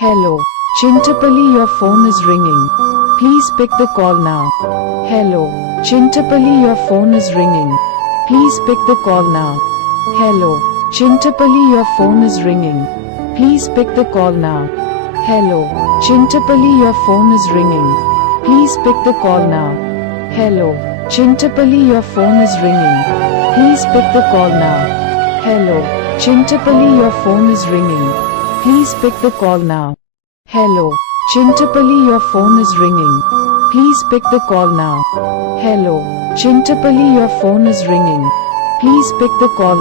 Hello. Chintapalli, your phone is ringing. Please pick the call now. Hello. Chintapalli, your phone is ringing. Please pick the call now. Hello. Chintapalli, your phone is ringing. Please pick the call now. Hello. Chintapalli, your phone is ringing. Please pick the call now. Hello. Chintapalli, your phone is ringing. Please pick the call now. Hello. Chintapalli, your phone is ringing. Please pick the call now. Hello. Chintapalli, your phone is ringing. Please pick the call now. Hello. Chintapalli, your phone is ringing. Please pick the call.